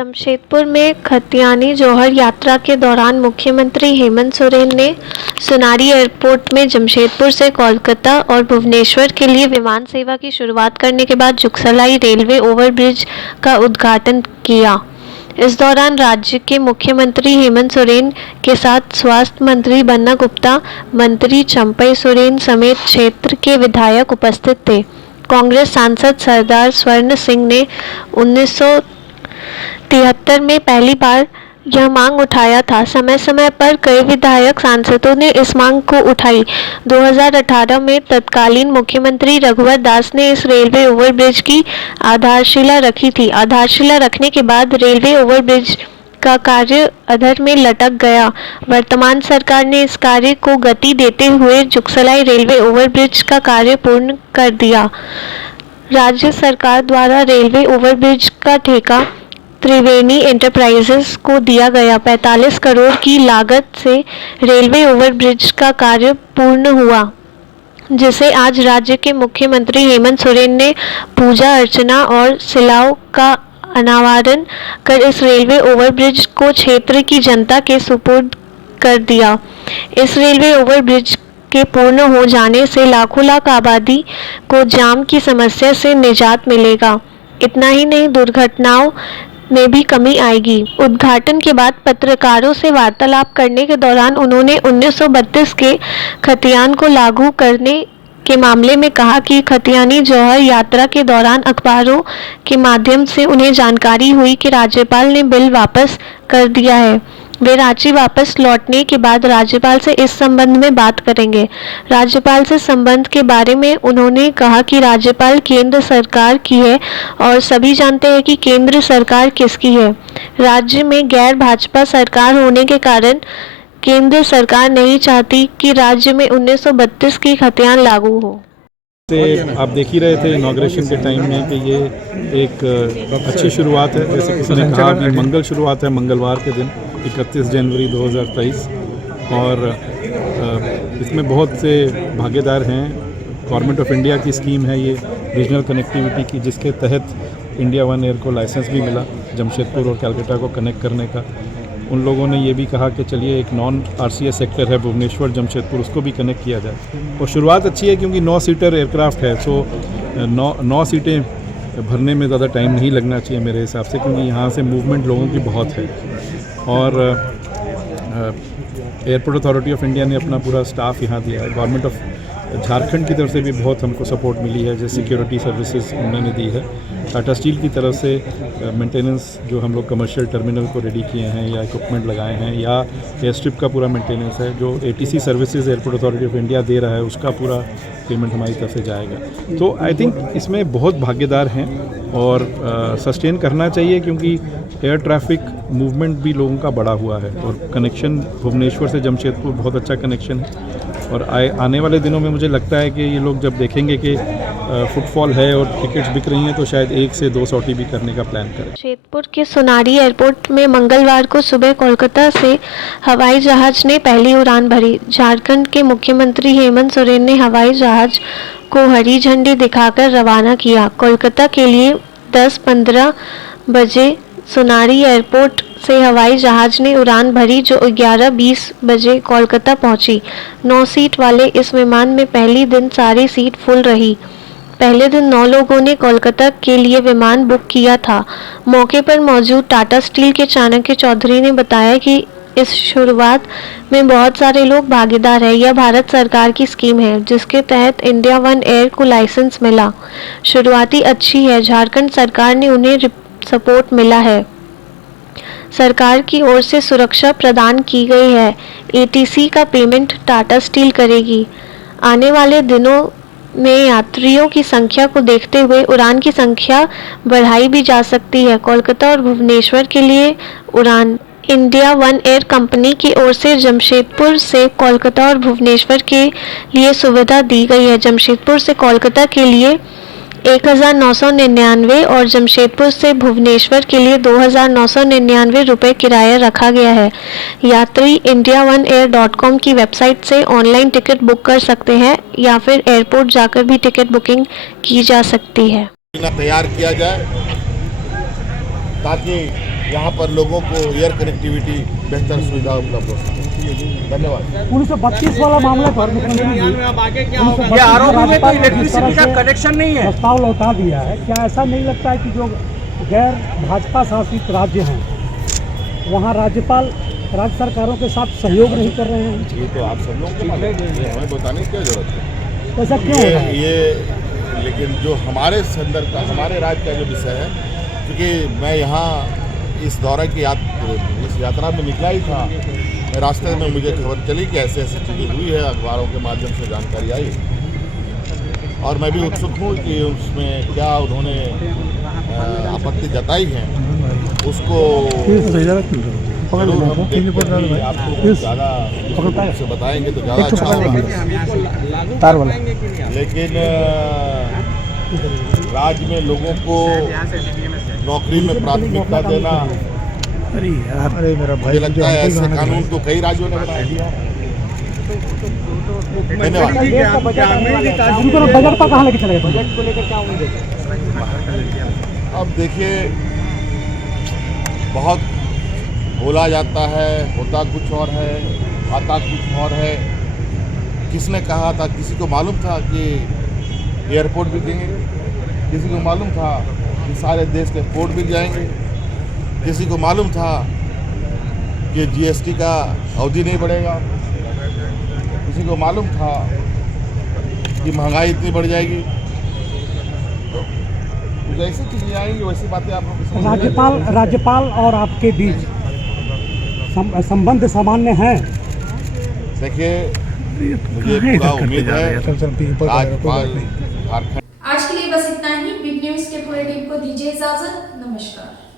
जमशेदपुर में खतियानी जौहर यात्रा के दौरान मुख्यमंत्री हेमंत सोरेन ने सोनारी एयरपोर्ट में जमशेदपुर से कोलकाता और भुवनेश्वर के लिए विमान सेवा की शुरुआत करने के बाद जुगसलाई रेलवे ओवरब्रिज का उद्घाटन किया। इस दौरान राज्य के मुख्यमंत्री हेमंत सोरेन के साथ स्वास्थ्य मंत्री बन्ना गुप्ता, मंत्री चंपई सोरेन समेत क्षेत्र के विधायक उपस्थित थे। कांग्रेस सांसद सरदार स्वर्ण सिंह ने 1973 में पहली बार यह मांग उठाया था। समय समय पर कई विधायक सांसदों ने इस मांग को उठाई। 2018 में तत्कालीन मुख्यमंत्री रघुवर दास ने इस रेलवे ओवरब्रिज की आधारशिला रखी थी। आधारशिला रखने के बाद रेलवे ओवरब्रिज का कार्य अधर में लटक गया। वर्तमान सरकार ने इस कार्य को गति देते हुए जुगसलाई रेलवे ओवरब्रिज का कार्य पूर्ण कर दिया। राज्य सरकार द्वारा रेलवे ओवरब्रिज का ठेका त्रिवेणी एंटरप्राइजेस को दिया गया। 45 करोड़ की लागत से रेलवे ओवरब्रिज का कार्य पूर्ण हुआ, जिसे आज राज्य के मुख्यमंत्री हेमंत सोरेन ने पूजा अर्चना और शिलान्यास का अनावरण कर इस रेलवे ओवरब्रिज को क्षेत्र की जनता के सुपुर्द कर दिया। इस रेलवे ओवरब्रिज के पूर्ण हो जाने से लाख आबादी को जाम की समस्या से निजात मिलेगा। इतना ही नहीं, दुर्घटनाओं में भी कमी आएगी। उद्घाटन के बाद पत्रकारों से वार्तालाप करने के दौरान उन्होंने 1932 के खतियान को लागू करने के मामले में कहा कि खतियानी जौहर यात्रा के दौरान अखबारों के माध्यम से उन्हें जानकारी हुई कि राज्यपाल ने बिल वापस कर दिया है। वे रांची वापस लौटने के बाद राज्यपाल से इस संबंध में बात करेंगे। राज्यपाल से संबंध के बारे में उन्होंने कहा कि राज्यपाल केंद्र सरकार की है और सभी जानते हैं कि केंद्र सरकार किसकी है। राज्य में गैर भाजपा सरकार होने के कारण केंद्र सरकार नहीं चाहती कि राज्य में 1932 की खतियान लागू हो। आप देख ही रहे थे इनॉग्रेशन के टाइम में कि ये एक अच्छी शुरुआत है। जैसे किसी ने कहा कि मंगल शुरुआत है मंगलवार के दिन 31 जनवरी 2023 और इसमें बहुत से भागीदार हैं। गवर्नमेंट ऑफ इंडिया की स्कीम है ये रीजनल कनेक्टिविटी की, जिसके तहत इंडिया वन एयर को लाइसेंस भी मिला जमशेदपुर और कलकत्ता को कनेक्ट करने का। उन लोगों ने ये भी कहा कि चलिए एक नॉन RCS सेक्टर है भुवनेश्वर जमशेदपुर, उसको भी कनेक्ट किया जाए। और शुरुआत अच्छी है क्योंकि 9 सीटर एयरक्राफ्ट है, सो 9 सीटें भरने में ज़्यादा टाइम नहीं लगना चाहिए मेरे हिसाब से, क्योंकि यहाँ से मूवमेंट लोगों की बहुत है। और एयरपोर्ट अथॉरिटी ऑफ इंडिया ने अपना पूरा स्टाफ यहाँ दिया है। गवर्नमेंट ऑफ झारखंड की तरफ से भी बहुत हमको सपोर्ट मिली है, जैसे सिक्योरिटी सर्विसेज उन्होंने दी है। टाटा स्टील की तरफ से मेंटेनेंस जो हम लोग कमर्शियल टर्मिनल को रेडी किए हैं या इक्विपमेंट लगाए हैं, या एयर स्ट्रिप का पूरा मेंटेनेंस है। जो ATC services Airport Authority of India दे रहा है उसका पूरा पेमेंट हमारी तरफ से जाएगा। तो आई थिंक इसमें बहुत भागीदार हैं और सस्टेन करना चाहिए, क्योंकि एयर ट्रैफिक मूवमेंट भी लोगों का बढ़ा हुआ है और कनेक्शन भुवनेश्वर से जमशेदपुर बहुत अच्छा कनेक्शन है। और आने वाले दिनों में मुझे लगता है कि ये लोग जब देखेंगे कि फुटफॉल है और टिकट्स बिक रही हैं, तो शायद 1 से 2 सॉटी भी करने का प्लान करें। जमशेदपुर के सोनारी एयरपोर्ट में मंगलवार को सुबह कोलकाता से हवाई जहाज ने पहली उड़ान भरी। झारखंड के मुख्यमंत्री हेमंत सोरेन ने हवाई जहाज को हरी झंडी दिखाकर रवाना किया। कोलकाता के लिए 10:15 बजे सोनारी एयरपोर्ट से हवाई जहाज ने उड़ान भरी, जो 11:20 बजे कोलकाता पहुंची। 9 सीट वाले इस विमान में पहली दिन सारी सीट फुल रही। पहले दिन 9 लोगों ने कोलकाता के लिए विमान बुक किया था। मौके पर मौजूद टाटा स्टील के चाणक्य चौधरी ने बताया कि इस शुरुआत में बहुत सारे लोग भागीदार हैं। यह भारत सरकार की स्कीम है, जिसके तहत इंडिया वन एयर को लाइसेंस मिला। शुरुआती अच्छी है। झारखंड सरकार ने उन्हें सपोर्ट मिला है। सरकार की ओर से सुरक्षा प्रदान की गई है। ATC का पेमेंट टाटा स्टील करेगी। आने वाले दिनों में यात्रियों की संख्या को देखते हुए उड़ान की संख्या बढ़ाई भी जा सकती है। कोलकाता और भुवनेश्वर के लिए उड़ान इंडिया वन एयर कंपनी की ओर से जमशेदपुर से कोलकाता और भुवनेश्वर के लिए सुविधा दी गई है। जमशेदपुर से कोलकाता के लिए 1999 और जमशेदपुर से भुवनेश्वर के लिए 2999 रुपये किराया रखा गया है। यात्री indiaoneair.com की वेबसाइट से ऑनलाइन टिकट बुक कर सकते हैं या फिर एयरपोर्ट जाकर भी टिकट बुकिंग की जा सकती है। तैयार किया जाए ताकि यहाँ पर लोगों को एयर कनेक्टिविटी बेहतर सुविधा उपलब्ध हो सके। धन्यवाद। 1932 वाला मामला पर मुख्यमंत्री जी ये आरोप में तो इलेक्ट्रिसिटी का कनेक्शन नहीं है, प्रस्ताव लौटा दिया है। क्या ऐसा नहीं लगता है कि जो गैर भाजपा शासित राज्य हैं वहाँ राज्यपाल राज्य सरकारों के साथ सहयोग नहीं कर रहे हैं? ये तो आप सब लोगों को मालूम है, ये हमें बताने की क्या जरूरत है। ऐसा क्यों हो रहा है? ये लेकिन जो हमारे संदर्भ का हमारे राज्य का जो विषय है, क्योंकि मैं यहाँ इस दौरे की इस यात्रा में निकला ही था, मैं रास्ते में मुझे खबर चली कि ऐसे ऐसी चीज़ें हुई है, अखबारों के माध्यम से जानकारी आई और मैं भी उत्सुक हूँ कि उसमें क्या उन्होंने आपत्ति जताई है उसको जरूर हम देखकर आपको ज़्यादा से बताएंगे तो ज़्यादा अच्छा होगा। लेकिन राज्य में लोगों को नौकरी में प्राथमिकता देना, मुझे लगता है ऐसे कानून तो कई राज्यों ने बनाए दिया। धन्यवाद। बजट पर कहाँ लेके चले गए? बजट को लेकर क्या उम्मीद है? अब देखिए, बहुत बोला जाता है, होता कुछ और है, आता कुछ और है। किसने कहा था? किसी को मालूम था कि एयरपोर्ट बिकेंगे? किसी को मालूम था कि सारे देश के पोर्ट बिक जाएंगे? किसी को मालूम था कि जीएसटी का अवधि नहीं बढ़ेगा? किसी को मालूम था कि महंगाई इतनी बढ़ जाएगी? तो जैसी चीज़ें आएंगी वैसी बातें आप लोग राज्यपाल और आपके बीच संबंध सामान्य हैं? देखिए, मुझे पूरा उम्मीद है राज्यपाल झारखंड। आज के लिए बस इतना ही। बिग न्यूज के पूरे टीम को दीजिए इजाजत। नमस्कार।